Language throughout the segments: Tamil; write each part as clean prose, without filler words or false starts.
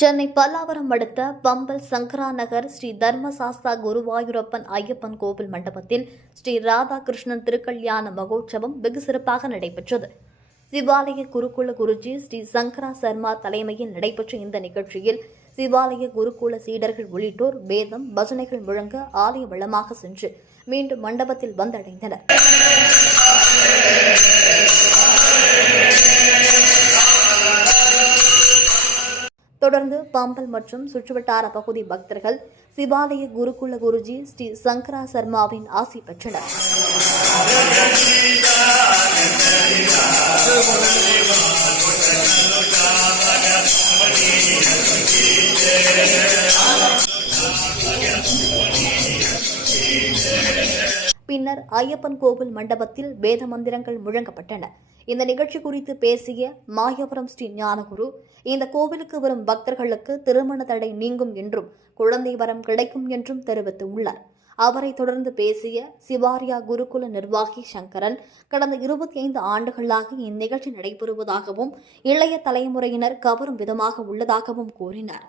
சென்னை பல்லாவரம் அடுத்த பம்பல் சங்கரா நகர் ஸ்ரீ தர்மசாஸ்தா குருவாயூரப்பன் ஐயப்பன் கோவில் மண்டபத்தில் ஸ்ரீ ராதாகிருஷ்ணன் திருக்கல்யாண மகோற்சவம் வெகு சிறப்பாக நடைபெற்றது. சிவாலய குருகுல குருஜி ஸ்ரீ சங்கரா சர்மா தலைமையில் நடைபெற்ற இந்த நிகழ்ச்சியில் சிவாலய குருகுல சீடர்கள் உள்ளிட்டோர் வேதம் பஜனைகள் முழங்க ஆலய வளமாக சென்று மீண்டும் மண்டபத்தில் வந்தடைந்தனர். தொடர்ந்து பம்பல் மற்றும் சுற்றுவட்டார பகுதி பக்தர்கள் சிவாலய குருகுல குருஜி ஸ்ரீ சங்கரா சர்மாவின் ஆசி பெற்றனர். பின்னர் ஐயப்பன் கோவில் மண்டபத்தில் வேத மந்திரங்கள் முழங்கப்பட்டன. இந்த நிகழ்ச்சி குறித்து பேசிய மாயவரம் ஸ்ரீ ஞானகுரு, இந்த கோவிலுக்கு வரும் பக்தர்களுக்கு திருமண தடை நீங்கும் என்றும் குழந்தை வரம் கிடைக்கும் என்றும் தெரிவித்துள்ளார். அவரை தொடர்ந்து பேசிய சிவாரியா குருகுல நிர்வாகி சங்கரன், கடந்த 25 ஆண்டுகளாக இந்நிகழ்ச்சி நடைபெறுவதாகவும் இளைய தலைமுறையினர் கவரும் விதமாக உள்ளதாகவும் கூறினார்.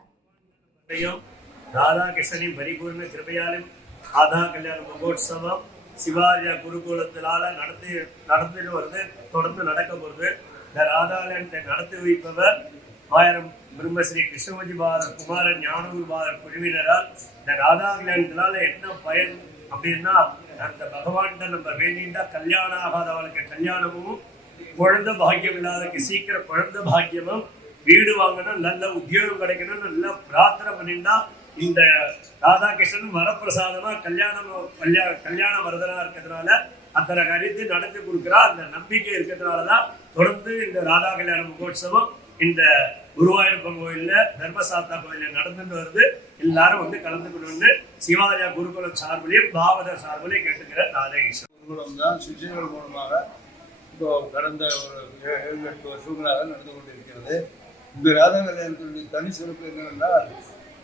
ராதாகிருஷ்ணனின் பரிபூர்ண கிருபையாலும் ராதா கல்யாண மகோத்சவம் சிவாரியா குருகுலத்தினால நடந்துட்டு வருது, தொடர்ந்து நடக்க போகுது. இந்த ராதாலயத்தை நடத்தி வைப்பவர் ஆயிரம் பிரம்மஸ்ரீ கிருஷ்ணமதி பாதர் குமாரன் ஞானகுரு பாதர் குழுவினரால். இந்த ராதா கல்யாணத்தினால என்ன பயன் அப்படின்னா, அந்த பகவான்கிட்ட நம்ம வேண்டிண்டா கல்யாணம் ஆகாதவளுக்கு கல்யாணமும், குழந்தை பாக்கியம் இல்லாதவருக்கு சீக்கிரம் குழந்தை பாக்கியமும், வீடு வாங்கணும், நல்ல உத்தியோகம் கிடைக்கணும், நல்லா பிரார்த்தனை பண்ணிட்டா இந்த ராதாகிருஷ்ணன் வரப்பிரசாதமா கல்யாண வரதனா இருக்கிறதுனால அத்தனை கருத்து நடத்தி கொடுக்குறா. அந்த நம்பிக்கை இருக்கிறதுனாலதான் தொடர்ந்து இந்த ராதா கல்யாண மகோத்சவம் இந்த குருவாயூரப்பன் கோயில்ல தர்மசாஸ்தா கோயில நடந்துட்டு வருது. எல்லாரும் வந்து கலந்துக்கணும்னு சிவாலயா குருகுலம் சார்பிலையும் பாவதர் சார்பிலையும் கேட்டுக்கிற ராதாகிருஷ்ணன் குருகுலம் தான் சிஷியர்கள் மூலமாக இப்போ கடந்த ஒரு 7-8 வருஷங்களாக நடந்து கொண்டிருக்கிறது. இந்த ராதா கல்யாணத்தினுடைய தனி சிறப்பு என்னவென்றால்,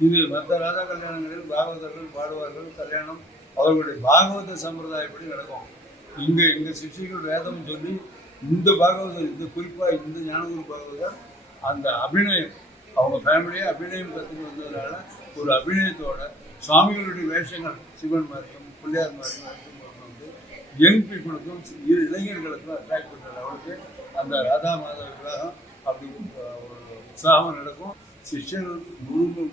இது மற்ற ராதா கல்யாணங்களில் பாகவதர்கள் பாடுவார்கள், கல்யாணம் அவர்களுடைய பாகவத சம்பிரதாயப்படி நடக்கும். இங்கே சிஷியர்கள் வேதம் சொல்லி இந்த பாகவதர், இந்த குறிப்பாக இந்த ஞானகுரு பாகவதர் அந்த அபிநயம், அவங்க ஃபேமிலியே அபிநயம் கற்றுக்கு வந்ததுனால ஒரு அபிநயத்தோட சுவாமிகளுடைய வேஷங்கள் சிவன் மாதிரியும் பிள்ளையார் மாதிரியும் வந்து யங் பீப்புளுக்கும் இளைஞர்களுக்கும் அட்ராக்ட் பண்ணுறது. அவளுக்கு அந்த ராதா மாதவ விவாகம் அப்படி ஒரு உற்சாகம் நடக்கும். சிஷ்யர்கள்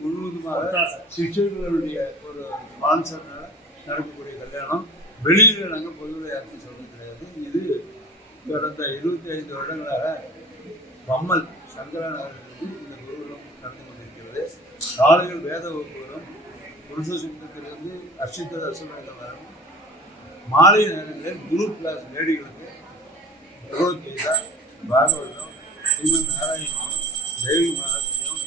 முழுவதுமாக சிஷ்யர்களுடைய ஒரு ஸ்பான்சர்னால நடக்கக்கூடிய கல்யாணம். வெளியில் நாங்கள் பொதுவில் யாருக்கும் சொல்ல கிடையாது. இது கடந்த 25 வருடங்களாக பம்மல் சங்கரா நகரிலிருந்து இந்த குருகுலம் நடந்து கொண்டிருக்கிறது. காலையில் வேத வகுப்புகளும் புருஷ சுத்தத்திலிருந்து அர்ச்சித தர்சனங்கள் வரும். மாலை நேரங்களில் குரு கிளாஸ் லேடிகளுக்கு பகவத்கீதா, பாகவதம், ஸ்ரீமன் நாராயணம், தேவி மகாத்மியம்,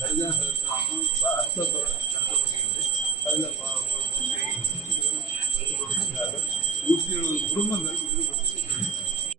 லலிதா சகஸ்ரநாமம், அர்த்தபுரம் நடத்தப்படுகிறது. அதில் 120 குடும்பங்கள்